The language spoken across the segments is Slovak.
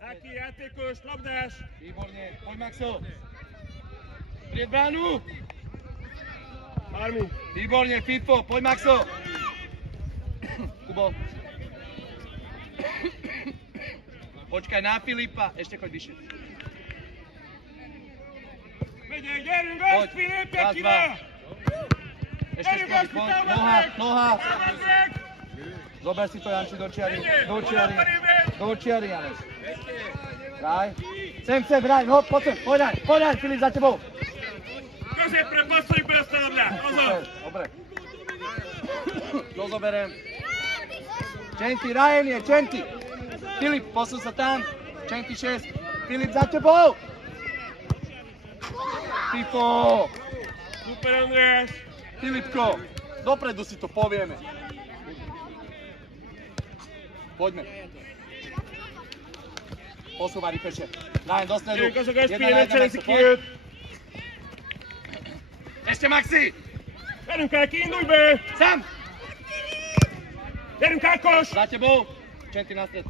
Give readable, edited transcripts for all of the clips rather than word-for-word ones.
Áki, játékos, labdás! Výborne, poď Maxo! Pred bránu! Armin! Výborne, Fifo, poď Maxo! Kubo! Počkaj na Filipa, ešte choď vyššie. Megyek, gyerünk, az Filip, kire! Ešte skôr, poď, noha! Zober si to, Janči, do čiary, Janeš. Daj. Sem, Raj, hop, poď, Filip, za tebou. Középre passzolj be ezt a labdát, azaz! Dobre. Dozoberem. Čenti, Ryan je, Čenti. Filip, posun sa tam. Čenti 6. Filip, za tebou. Fifo. Super, András! Filipko, dopredu si to povieme. Poďme. Posúva rýchlejšie. Ryan, do stredu. Gyerünk, azok SPI, nem cselezi ki őt! Ešte Maxi! Gyerünk el, kiindulj be! Sam! Gyerünk, Ákos! Za tebou. Čenti na stred.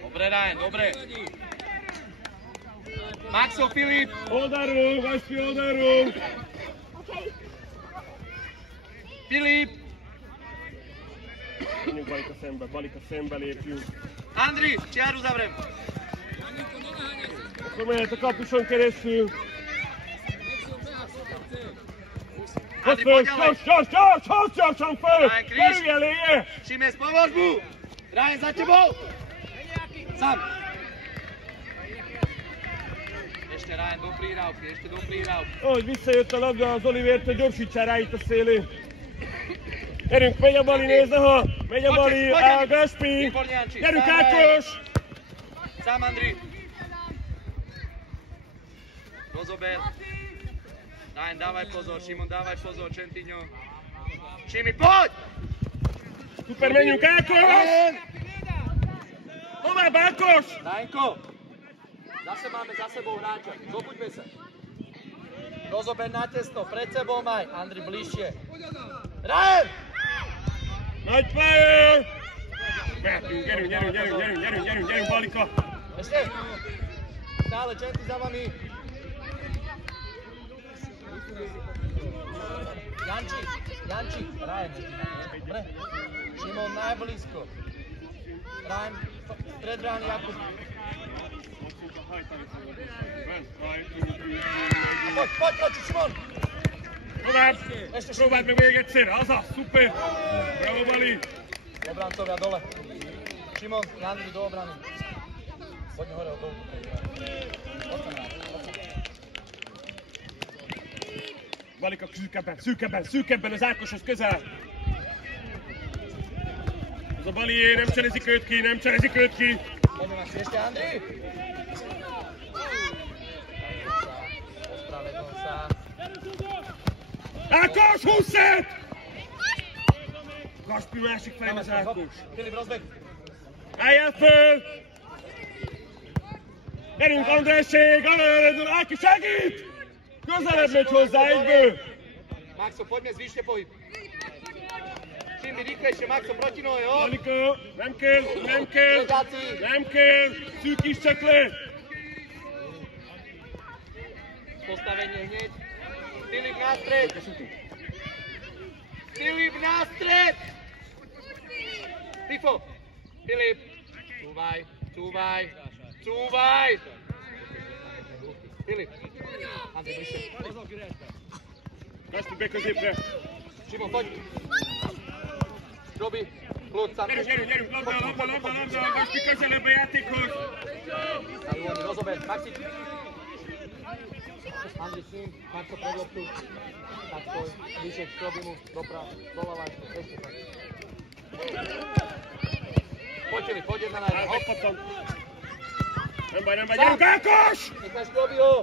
Dobre, Ryan, dobre. Maxo, Filip! Oldalról, SPI oldalról! Filip! Menjünk Balika szembe lépjünk. Andri, čiaru zavrem. Akkor mehet a kapuson keresztül. Hozd föl, gyorsan föl! Kerülj eléje! Šimes, pomôž mu! Ryan, za tebou! Sam! Ešte Ryan, do prihrávky. Ahogy visszajött a labda az Olivértől, gyorsítsál rá itt a szélén. Gyerünk, megy a Bali, nézd, aha! Megy a Bali, áll Gaspi! Gyerünk, Ákos! Sam, Andri! Rozober! Ryan, dávaj pozor, Šimon, dávaj pozor, Čentiňo! Šimi, poď! Super, menjünk, Ákos! Tovább, Ákos! Ryanko! Zase máme za sebou hráča, zobuďme sa. Rozober na testo, pred sebou maj, Andri, bližšie. Ryan! Nagy pálya! Mehetünk, gyerünk, Balika! Ešte! Stále, Čenti za vami! Janči, Ryan, dobre? Šimon najblízko. Ryan, stred brány, Jakub. Poď, Šimon! Tovább! Próbáld meg még egyszer! Azaz, szuper! Bravo, Bali! Obrancovia dole. Šimon, Jandri do obrany. Poďme hore od dolku. Balika szűkebben, az Ákoshoz közel! Az a Balié, nem cselezik őt ki! Poďme Maxi, ešte Andri! Ospravedlň sa. Ákos, húzz szét! Gaspi másik fejn az Ákos. Filip, rozbeg! Álljál föl! Gyerünk, Andrásség! Áki, segít! Közelebb megy hozzá egyből! Maxo, poďme zvýšne pohyb. Šimi, rýchlejšie, Maxo, proti nohe, hop! Balika, nem kell! Szűkíts le! Postavenie hneď. Filip na stred! Fifo! Filip! Cúvaj! Filip! Andrej, bližšie. Gaspi, be középre! Šimon, poď! Robi, Klód, sám. Gyerünk, labda, Gaspi közelebb a játékhoz! Zavolni, rozober, Maxi! Andrej, sním, Maxo, pred loptu. Tak stoj, bližšie, Robi mu, doľava, ešte tak. Poď, Filip, poď jedna na jedna, hop! Nem baj, gyerünk, Ákos! Necháš Robiho!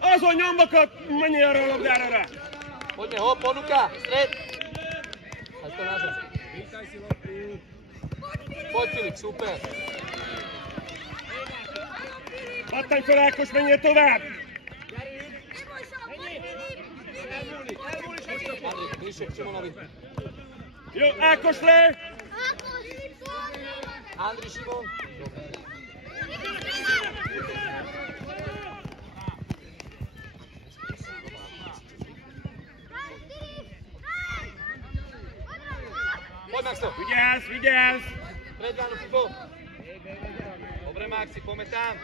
Azon nyombakat, menjél arra a labdára rá! Poďme, hop, ponuka, stred! Haď to na zem. Poď, Filip, super! Pattaň fel, Ákos, menjél tovább! Andrej, bližšie k Šimonovi. Jó, Ákos le! Andri, Šimon. Poď, Maxo. Vigyázz! Pred bránu, Pipo. Dobre, Maxi, poďme tam.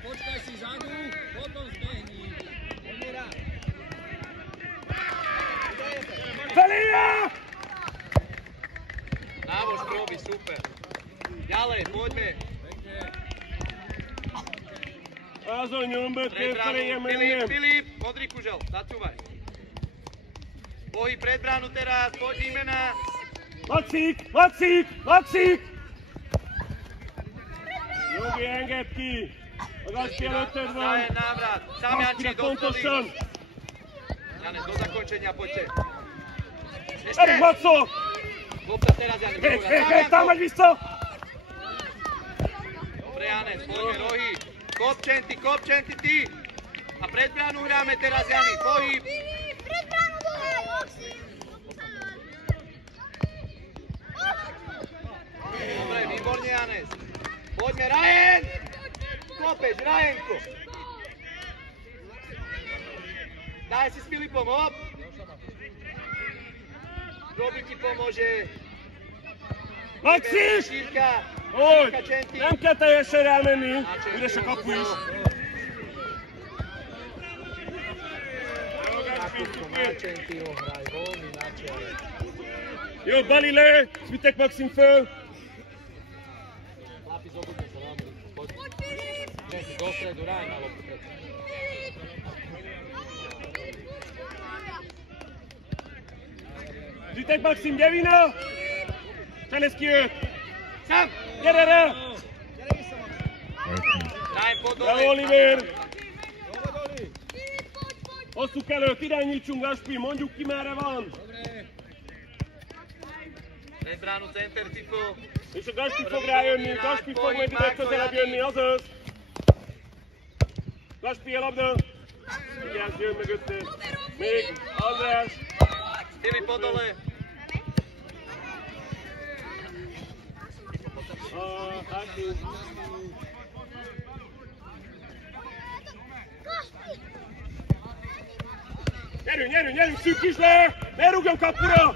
Počkaj si zadu, potom zbehni. Felia! Návož proby, super. Ďalej, poďme. Azon nyombe, Pred Felia bránu, mennem. Filip, modrý kužel, zacúvaj. Pohyb pred bránu teraz, poď výmena. Maxik! Jogi, engedd ki! A Gaspi előtted van! Zájem návrat, sám Janči, Gaspira do strely. pontosan! Janez, do zakončenia, poďte. Erik Maxo! Lopta teraz, Janez, Hej, támaď vissza! Dobre, Janez, poďme, rohy. Kopčenty, ty. A pred bránu hráme teraz, Jani, pohyb. Pred bránu dohraj, Maxi! Dobre, výborne, Janez. Poďme, Rajen! Kopeš, Rajenko. Daj si s Filipom, hop. Robi ti pomôže. Maxis! Šírka. Hogy! Čenty. Nem kell teljesen rámenni, üres a kapu is. Čentyho hraj, veľmi načal. Jó, Bali le! Svitek Maxim föl! Chlapi, zobudne sa vám. Poď. Čenty, do stredu, Rajen na loptu pred. Svitek Maxim, Devina! Cselesz ki őt! Sam! Gyere rá! Rajen, pod Bravo, dole. Oliver! Hosszuk előtt, irányítsunk, Gaspi, mondjuk ki merre van! Pred bránu center, Tipo. És a Gaspi fog rájönni, Gaspi fog majd ide közelebb jönni, azaz! Gaspi a labda! Vigyázz, jön mögötte! Még, András! Filip, pod dole. Áti! Gyerünk, szűkíts le! Ne rúgjon kapura!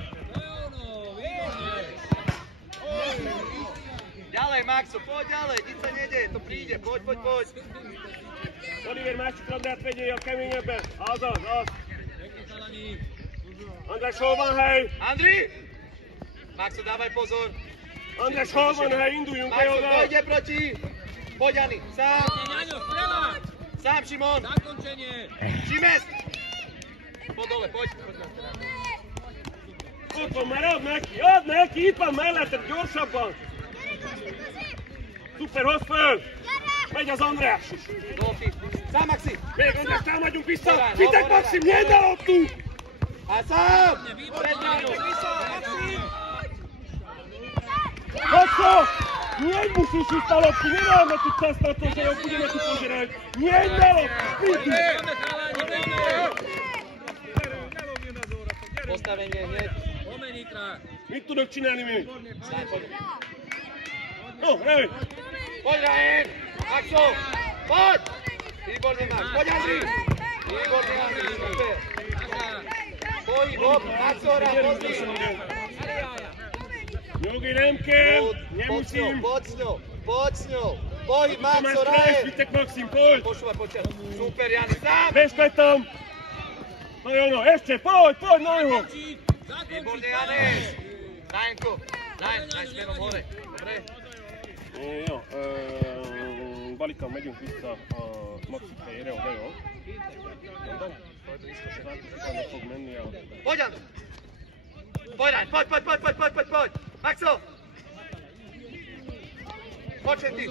Ďalej, Maxo, poď ďalej, nič sa nedeje, to príde, poď. Oliver, másik labdát vegyél a keményebben! Azaz! András, hol van hely? Andri! Maxo, dávaj pozor. András, hol van hely? Induljunk be Maxo, oda! pojde proti. Poď, Jani, sám. Ňaňo, strela! Sám, Šimon. Zakončenie! Šimes. Pod dole, poď. Ott van már, add neki! Itt van melletted, gyorsabban! Szuper, hozd föl! Megy az András! Dolfi. Sám, Maxi. Még András, támadjunk vissza! Vitek Maxim, nyedd el ottunk! A sám. Pred bránu. Maxo! Nie musisz iść na lotki, nie mamy tu czas na to, że pójdziemy tu pożerać! Nie na lotki! Postavenie hneď. Poďme, Nitra! Mit tudok csinálni még? Sám, poď. No, Rej! Poď, Rajen. Maxo. Poď. Výborne, Max. Poď, Andri. Výborne, Andri. Super. Pohyb, hop. Maxo, hrá, pozdí. Jogi, nem kell! Nemusím! Poď s ňou. Pohyb, Máš Maxo, stres, Rajen. Vitek Maxim, poď! Počúvaj, počas. Super, Jani, sám. Beskaď tam! No jo, no, ešte, poď, no jo! Výborne, Janeš. Rajenko. Rajen, daj smerom hore. Dobre? Jó, Balikán, megyünk vissza a Maxik helyére, oda jó? Mondom? Utána fog menni a... Poď, Andri. Poď, Rajen, poď. Maxo. Poď, ty.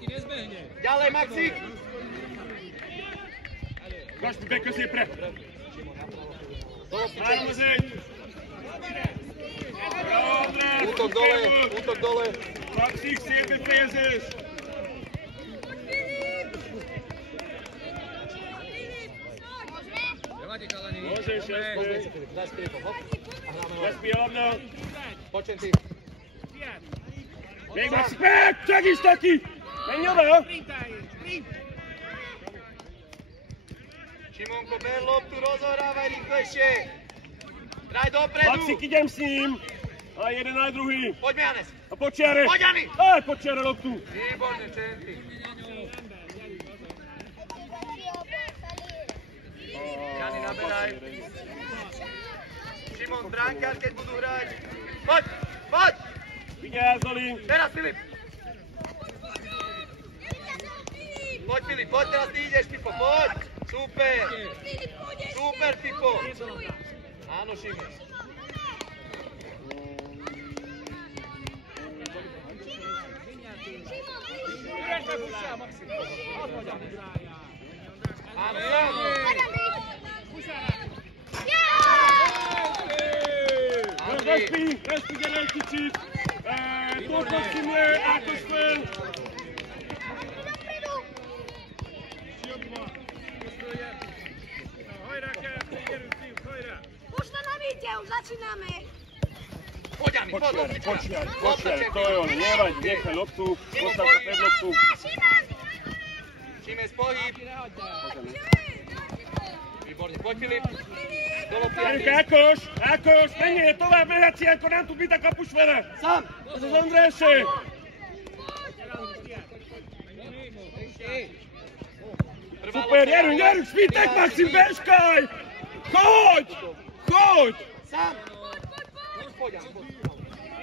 Ti nezbehne! Ďalej, Maxik. Gaspi, be középre! Dolopti, 3 az 1! Bravo, András! Útok dole. Maxik, szép befejezés! Devate, chalani! Môžeš, Pozrie sa, Filip, daj s Filipom, hop. A Geszpi a labda. Pocsenti. Még Maxi, meg! Segíts neki! Menj oda! Šimonko, ber loptu, rozohrávaj rýchlejšie. Hraj dopredu. Maxi, idem s ním. A jeden aj druhý. Poďme, Janes. A počiare. Poď, Jani. Počiare loptu. Výborne, Čenty. Jani, naberaj. Šimon, bránkár, keď budú hrať. Poď, poď. Vigyázz, Zoli. Teraz, Filip. Poď, Filip, poď, teraz ty ideš, Pipo, poď. Super. Super, Pipo. Áno, Šimon. Áno, sám. Geszpi, gyere egy kicsit. Tóth Maximre, Ákos föl. Už to nevíte, už začíname. Poď, Jani, poď, Počiare, to je ono, nevadí, nechaj loptu, postav sa pred loptu. Šimec, pohyb. Výborne, poď, Filip. Do lopty, Janka, Jani. Ákos, nie, to má behať si, ako nám tu byta kapušvera. Sám. To sa Ondreše. Super, Jeruň, svítek, Maxim, bežkaj! Choď! Choď! Sám. Poď, Jani, poď.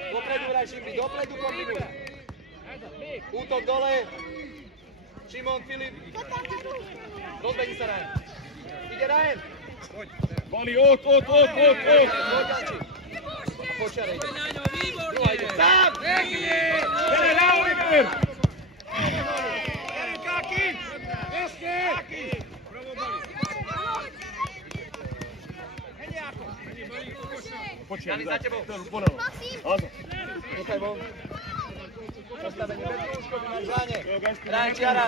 Dopredu hraj, Šimbi, dopredu kombinuj. Útok dole. Šimon, Filip. Rozbehni sa, Ryan. Ide Ryan. Voli, od! Poď, Janči. Počiare ide. Druhá ide. Sám. Bere, na Oliver! Jani, za tebou. Ponovo. Áno. Nechaj von. Zastavenie bez rúškovi, máš bráne. Ryan, čiara.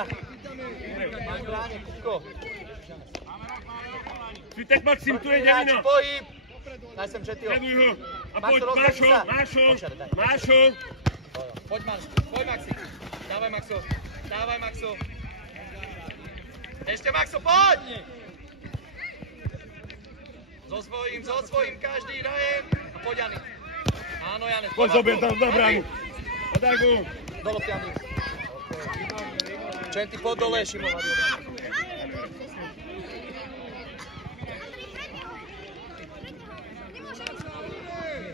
Máš bráne, Kusko. Svítek, Maxim, tu je Janči, Devina. pohyb. Daj sem Četyho. Sleduj ho. A poď, Maxo, rozbehni sa. Mášo. Poď, Maxi. Dávaj, Maxo. Ešte, Maxo, poď! So svojím každý Ryan. A poď, Jani. Áno, Janec. Poď zober tam na bránu. A daj go. Do lopty, Jani. Čenty, poď dole, Šimon.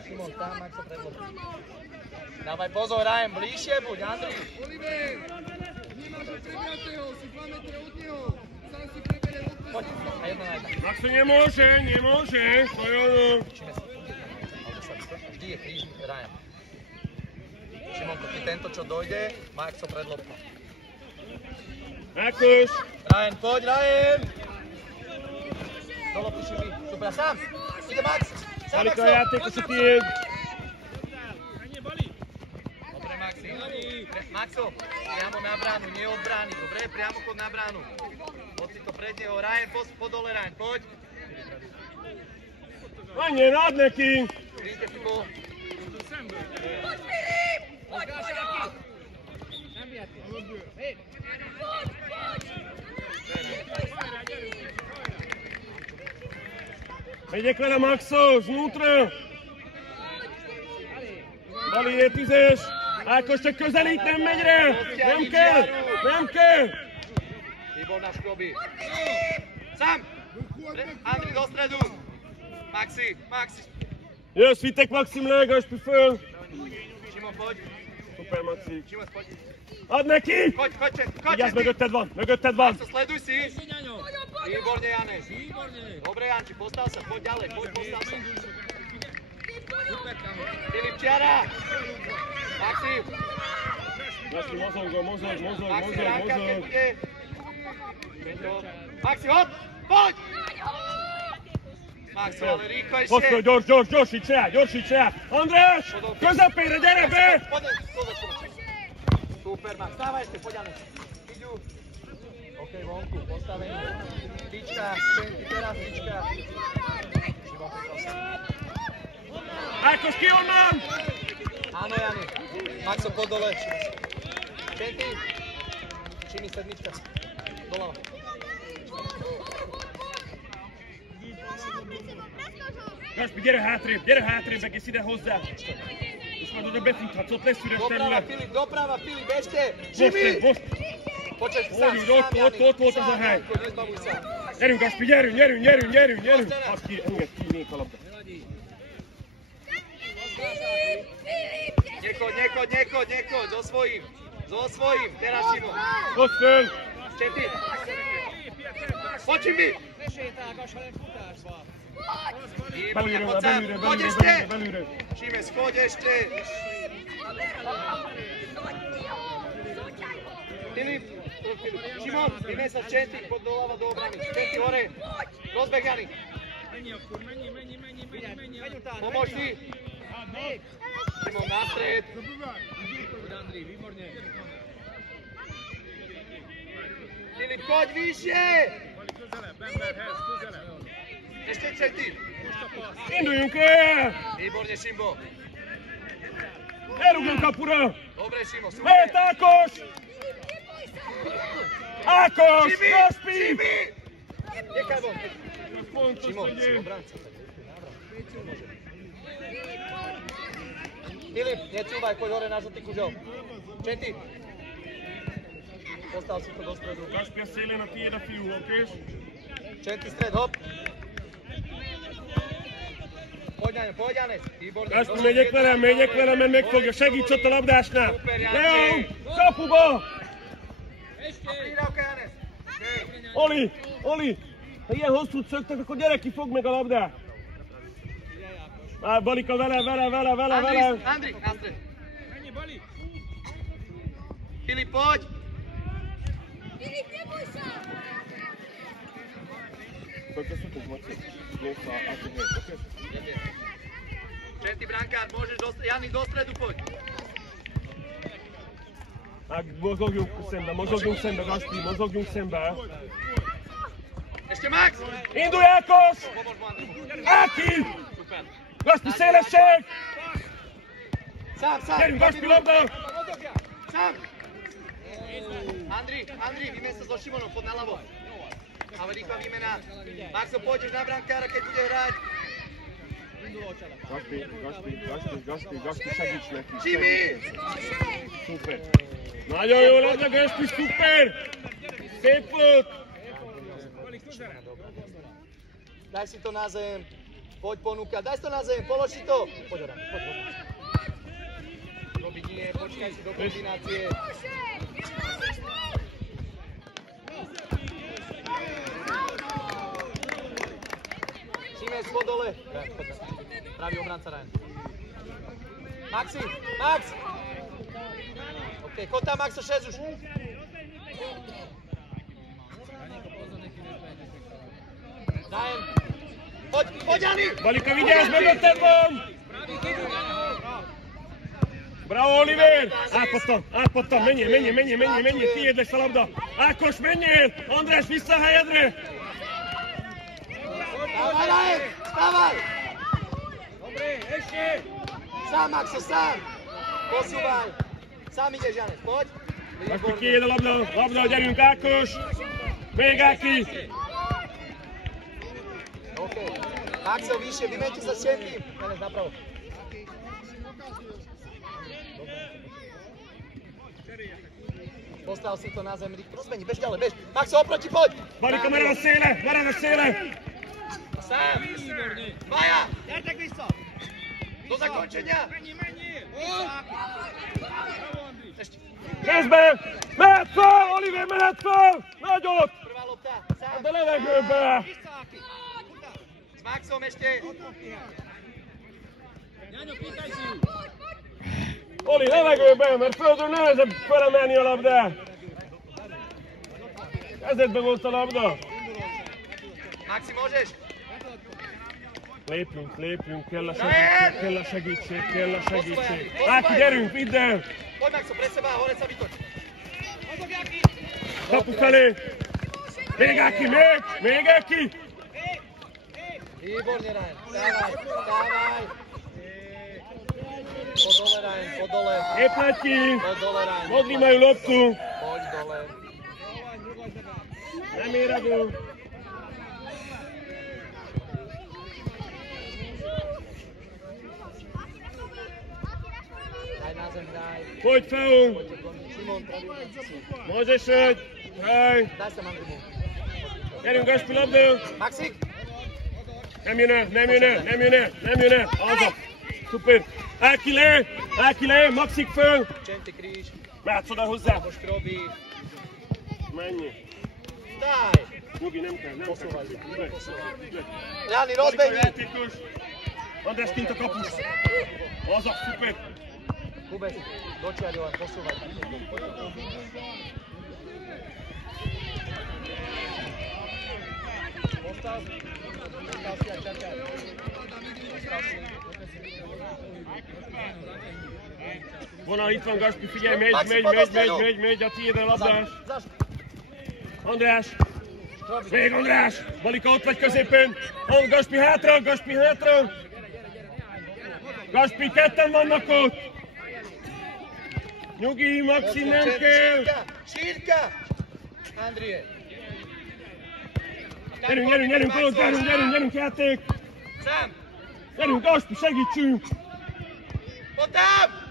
Šimon, tam, Maxo, pred lopty. Dávaj pozor, Ryan, bližšie buď, Andri. Poď, a jedna na jedna. Maxo nemôže. To je ono. Vždy je krížny Ryan. Šimonko, ty tento, čo dojde, Maxo pred loptou. Ákos. Ryan, poď, Ryan! Do lopty, Šimbi. Super, sám. Ide Max. Sám, Ali to Maxo. játék, čo tied. Dobre, Maxi. Maxo, priamo na bránu, nie od brány. Dobre, priamo chod na bránu. Poď si to pred neho. Ryan, poď dole, Ryan, poď. Menjél rád neki. Príďte, Fibo. Megyek vele, Maxo, znútra. Bali je 10-es. Ákos csak közelít, nem megy rá. Nem kell. Výbor na škoby. Sám. Andri do stredu. Maxi. Jössz, Svítek, Maxim, Geszpi föl. Šimon, poď. Super, Maxi. Šimon, poď. Add neki! Poď. Vigyázz, mögötted van. Maxo, sleduj si. Výborne, Janeš. Dobre, Janči, postav sa, poď ďalej, postav sa. Filip, čiara. Maxi. Geszpi, mozog. Maxi, ránka, keď bude. Maxi, hop, poď. Maxi, ale rýchlejšie. Poszkodj, gyorsíts rá. András, közepére, gyere be! Super, Max, stávaj ešte, poď, Janeš. Idú. OK, vonku, postavenie. Tyčka, Čenty, teraz tyčka. Šimon, priprav sa. Ákos ki onnan! Áno, Jani. Maxo, pod dole. Čenty. Čimi sedmička. Doľava. Gaspi, gyere hátrébb, egész ide hozzá! És majd oda befuthatsz, ott lesz üres terület! Doprava, Filip, ešte! Jimmy! Most! Počkaj, Ott volt az a hely! Gyerünk, Gaspi, gyerünk! Hadd ki, engedd ki, nék a labda! Niekoď, so svojím, teraz Šimon. Hozd föl! Čety! Poď, Jimmy! Belülre! Poď ešte! Šime, schoď ešte! Filip, Šimon, vyme sa Čety, pod doľava do obrany. Čety hore, rozbeh Jani. Pomôž ty! Šimon na stred. Filip, poď vyššie! Ešte Čety. Induljunk el! Výborne, Šimbo. Elrugom kapura! Dobre, Šimo, super. Mehet Ákos! Ákos! Jimmy! Gaspi! Jimmy! Nechaj von. Fontos, Šimo, hogy Šimo, bránca. Filip, necúvaj, poď hore na žltý kužel. Čety. Postav si to do stredu. Gaspi a szélén, a tiéd a fiú, okés? Čety, stred, hop. Poď, Janez. Výborne. Gaspi, megyek velem, mert megfogja, segíts ott a labdásnál! Szuper, Jó! Janci. Kapuba! A prírávka, Janez. Oli! Ha ilyen hosszút szöktek, akkor gyere ki, fogd meg a labdát! Balika, vele! Andri, na stred. Filip, poď. Filip, neboj sa! Čety, brankár, môžeš Jani, do stredu poď. Mozogjunk szembe, Gaspi, mozogjunk szembe! Ešte Max. Indulj, Ákos! Pomôž mu, Andrimu. Áki! Super. Gaspi, szélesség! Sám. Gyerünk, Gaspi, labda! Sám. Andri, vymen sa so Šimonom, poď na ľavo. Ale rýchla výmena. Maxo, pôjdeš na brankára, keď bude hrať. Gaspi, segíts neki! Jimmy! Szuper! Nagyon jó labda, Gaspi, szuper! Szép volt! Daj si to na zem. Poď ponúkať, daj si to na zem, polož si to. Poď hore, poď. Robi nie, počkaj si do kombinácie. Šimej, schod dole. Pravý obranca Ryan. Maxi, Max! OK, chod tam, Maxo, 6 už. Ryan. Poď, Jani! Balika, vigyázz, mögötted van! Bravo, Oliver! Átpattam, menjél, tiéd lesz a labda! Ákos, menjél! András, vissza a helyedre! Stávaj, Ryan! Stávaj! Sám, Maxo, sám! Posúvaj! Sám ideš, Janez, poď! Gaspi, kiéd a labda, gyerünk, Ákos! Még Áki! OK. Maxo, vyššie, vymente sa s Čentým. Janez, napravo. Postav si to na zem, rozmeni, bež ďalej, bež. Maxo, oproti, poď! Balika, mered a széle! Sám! Maja! Do zakončenia! Ešte. Kezdbe! Mehet fel! Oliver, mehet fel! Nagyot! Prvá lopta, sám! De levegőbe! S Maxom ešte! Jányo, pikálj si! Oli, levegőbe, mert földön nehezebb felemelni a labdát! Kezedbe volt a labda! Maxi, môžeš? Lépjünk, kell a segítség! Áki, gyerünk, vidd el! Poď, Maxo, pred seba, hore sa vytoč! Kapu felé! Még Áki! Výborne, Ryan, dávaj! Poď dole. Neplatí. Poď dole, Ryan. Modlí majú loptu. Poď dole. Nemí radu. Daj na zem, daj. Poď, faul. Šimon, pravý. Môžeš šať. Hej. Daj sa, Mandrimu. Gyerünk, Gaspi, labda. Maxik! Nem jön el, nem jön el, nem jön el, nem jön el. Az a. Szuper. Áll ki le, Maxik föl. Csenti Kríž. Mehetsz oda hozzá. Most Robi. Menjél. Daj! Nyugi, nem kell, nem kell. Poszóvalj. Üdvös. Jani, rossz Marika bennyi! játékos. András kint a kapus. Az a, szuper. Hubert, docsárjól, poszóvalj. Postav. Postav si a čakaj. Postav si. Vonal, itt van Gaspi, figyelj, megy, Maxi, megy, podosz, megy, jó. megy, megy, a tiéd a labdás. Zas. András, Robi. még András. Balika ott vagy középen. Gaspi hátra, Gaspi hátra. Gaspi, ketten vannak ott. Nyugi, Maxi, nem kell. Sírka! André. Gyerünk, gyerünk, játék. Sam! Gyerünk, Gaspi, segítsünk. Potem!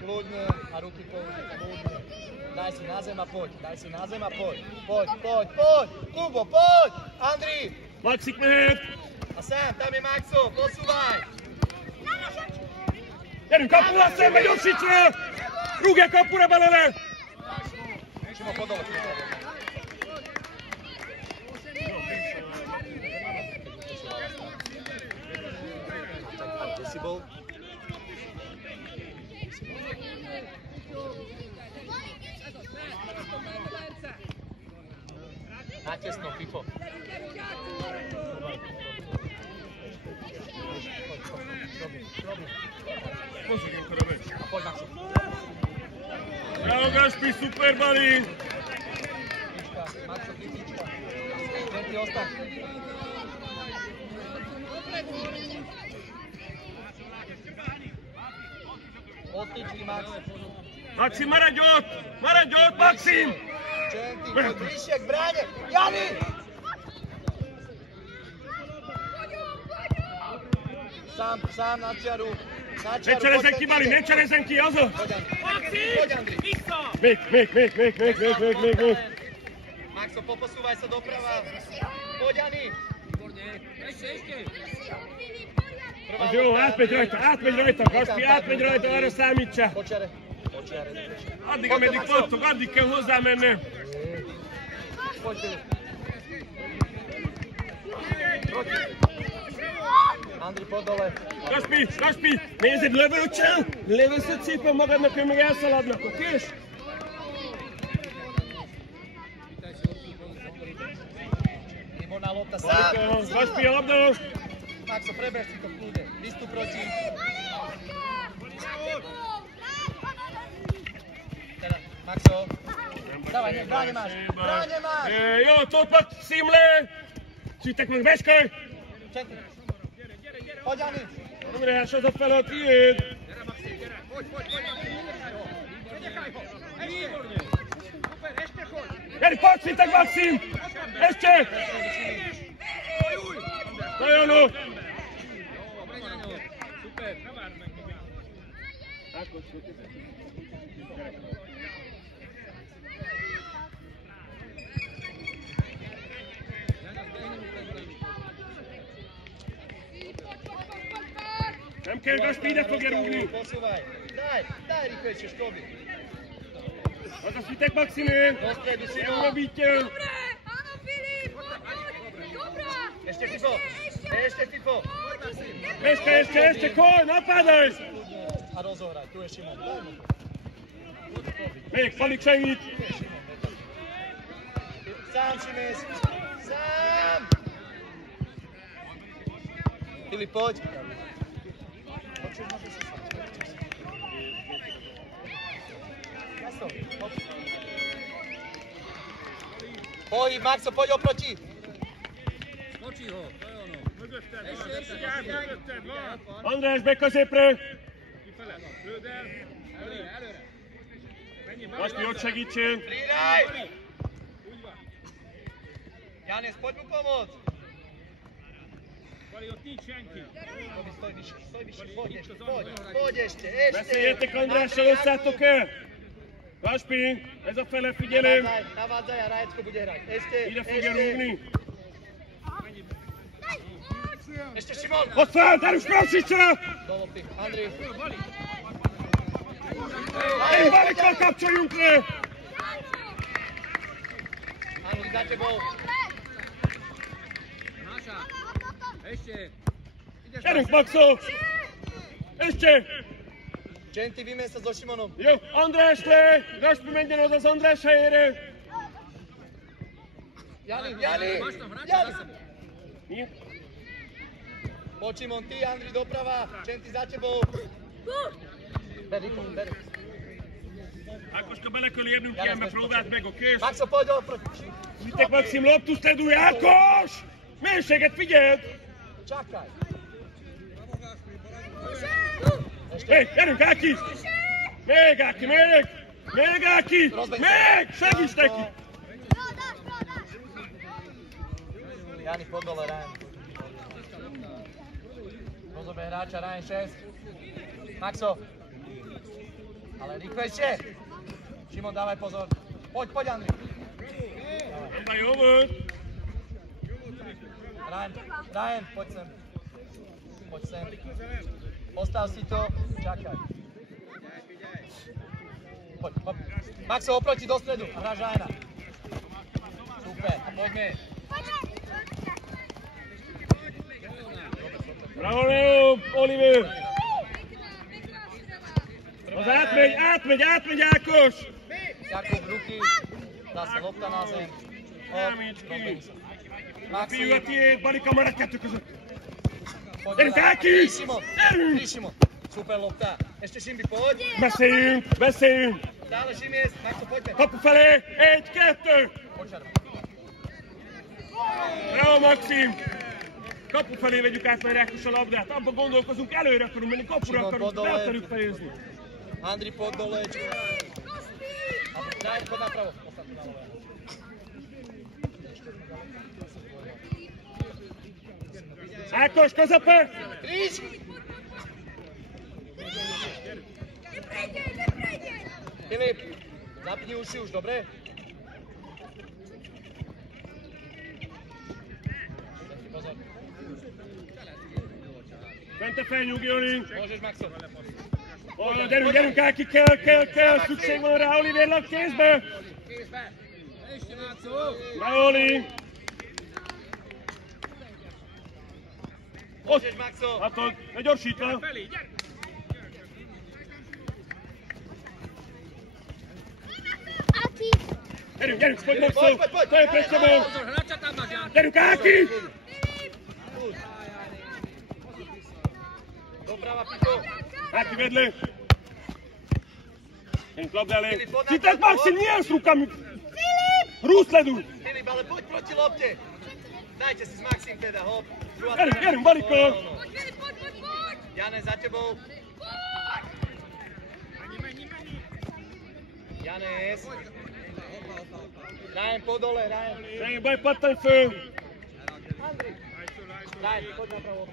Kľudne a ruky použiť, kľudne. Daj si na zem a poď, Poď. Kubo, poď! Andri! Maxik mehet. A Sam, tam je Maxo, posúvaj! Gyerünk, kapula szembe, gyorsítsra! Rúgják kapura belőle! Simo, poď dole. Decibel. Natesno, Fifo. Pozorjon, Karabes. Poď, Maxo. Bravo, Gaspi, super balín! Maxo, kritička. Čenti, ostaň. Odtičli, Max. Maxim, maradj ott, Maxim! Čenti, poď bližšie k bráne. Jani! Sám na čiaru. Ne cserezen ki, Bali, ne cserezen ki, az a! Poď, Andri. Még! Maxo, poposúvaj sa doprava. Poď, Jani. Az jó, átmegy rajta, Gaspi, átmegy rajta, arra számítsál! Počiare. Addig, ameddig pattog, addig kell hozzá mennem! Poď, Filip. Andri, podd dole. Gaspi, nézd, lövőt csinál! Lövőszöd szépen magadnak, ő meg elszaladnak, okés? Výborná lopta, sám. Gaspi, a labda! Maxo, prebež si to v kľude. Vystup proti. Teda, Maxo. Dávaj, bráne máš. Jó, tot Maxim le! Szűjtek meg, Beskaj! Čenti. Poď, Jani. András, az a fel a tiéd! Gyere, pacintek, Maxim! Este! Nagyon jó! Nem kell, Gaspi, ide fogja rúgni! Posúvaj. Daj rýchlejšie, Škoby. Odaszítek, Maximén! Do stredu, Nem Simon. robítja! Áno, Filip! Dobrá! Ešte Fifo. Ešte, koj, napádaj! A rozohraj, tu je Šimon. Daj mu. Még, Palik segít! Sám, Šimes. Sám! Filip, poď. Pohyb, Maxo, poď oproti. Skočí ho, to je ono. Ešte. András, be középre! Előre. Gaspi, ott segítsen. Fríraj! János, pojď mu pomoct! Vali, ott nincs senki. Stoj vyšší, pojď ešte. Beszéljetek Andrással, osszátok el! Gaspi, ez a fele, figyelem! Navádzaj a Rajecko bude hrať. Ide fogja rúgni. Ešte Šimon! Ott fel, Derus Krasica! Dolopti, Andri. Egy Valikkal kapcsoljunk le! Andri, za tebou. Náša. Ešte. Gyerünk, Maxo! Ešte! Genti, vymen sa so Šimonom. Jó, András le! Gaspi, menjen oda az András helyére! Jani! Mi? Poď Šimon, ty, Andri, doprava. Genti, za tebou. Ber. Ákoska, bele kell érnünk ilyen, mert próbáld meg, oké? Maxo, poď oproti. Vitek Maxim, loptus tedúj, Ákos! Mélységet figyeld! Čakaj. Hé, gyerünk, Áki! Még, Áki, még! Még, Áki! Még! Segíts neki! Jani, pod dole, Ryan. Rozober hráča, Ryan 6. Maxo. Ale rýchlejšie. Šimon, dávaj pozor. Poď, Andri. Amba, jó volt! Ryan, poď sem. Postav si to, čakaj. Poď. Maxo, oproti do stredu, hráš Ryana. Super, poďme. Bravo, Leo, Oliver! Az átmegy, Ákos! Jakub, ruky, zase lopta na zem. Elmégy ki! Maxi, Fiú, a tiéd, Balika, marad kettő között! poď Gyerünk, vele. Áki! Gyerünk! Šimon, super lopta. Ešte Šimbi, poď. Beszéljünk! Dále Šimies, Maxo, poďme. Kapu felé! 1, 2! Počarva. Bravo, Maxim! Kapu felé vegyük át majd Ákos a labdát. Abba gondolkozunk, előre akarunk menni, kapura Simon, akarunk, pod be dole. akarjuk fejezni. Andri, pod dole. Daj, poď napravo. Ostatný na lové. Ákos, közepe! Kríž! Filip, zapni uši už, dobre? Pozor. Mente fel, nyugi, Oli! Môžeš, Maxo. Gyerünk, Áki, kell, szükség van rá, Oliver, lak kézbe! Ešte, Mácó. Bravo, Oli! Môžeš, Maxo. Hatod, ne gyorsítva! Felé, gyere. Gyerünk, pojď, Maxo! Pojď. To je před tebou! Pozor, hráča tam máš, Jan. Gyerünk, Áki! Doprava, Piko. Áki, vedle! Gyerünk, labda elé! Citek, Maxim, nie s rukami! Rúd sleduj! Filip, ale poď proti lopte. Dajte si s Maxim teda, hop. Gyerünk, Balika! Jane, za tebou. Janes. Ryan, po dole, Ryan. Semmi baj, pattanj föl! Andri. Ryan, poď napravo.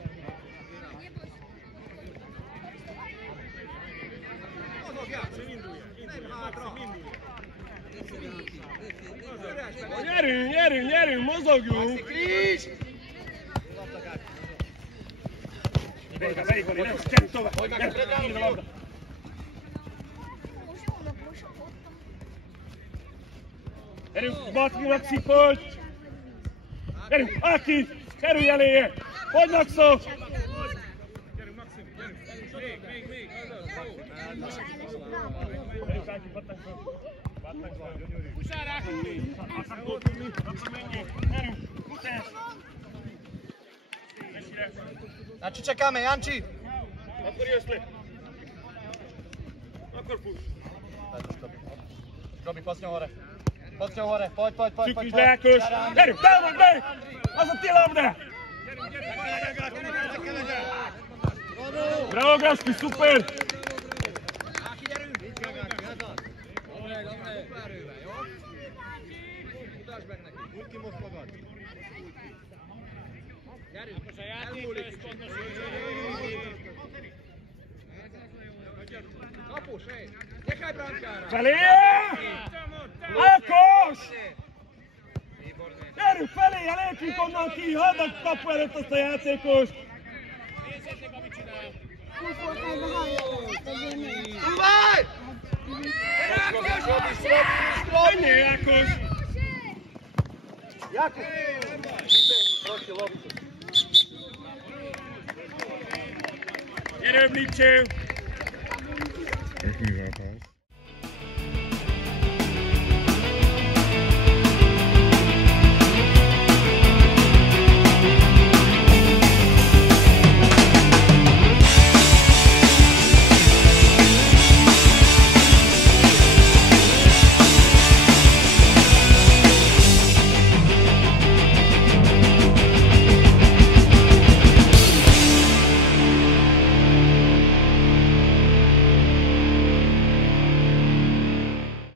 Gyerünk, mozogjunk! Maxi, kríž! Gyerünk, tovább! Pojď, Maxi, pred ránom. Gyerünk, Maxi, pojď! Gyerünk, Áki! Kerülj eléje! Pojď, Maxo! Gyerünk, még! Gyerünk, Áki, pattanj föl! Puszál, Áki! Akkor menjél! Gyerünk, futás! Na čo čakáme, Janči? Akkor jössz le! Akkor fuss! Robi, poď s ňou hore. Poď s ňou hore, poď. Szükíts le, Ákos! Gyerünk, támadj be! Az a ti labda! Bravo, Gaspi, szuper! Nechaj brankára. Felé! Ákos! Gyerünk felé, elértünk onnan ki, hadd a kapu előtt azt a játékost! Dúvárj! Menjél, Ákos! Jakub! Proši loptu. Gyere, Blicső! És mivel pálsz?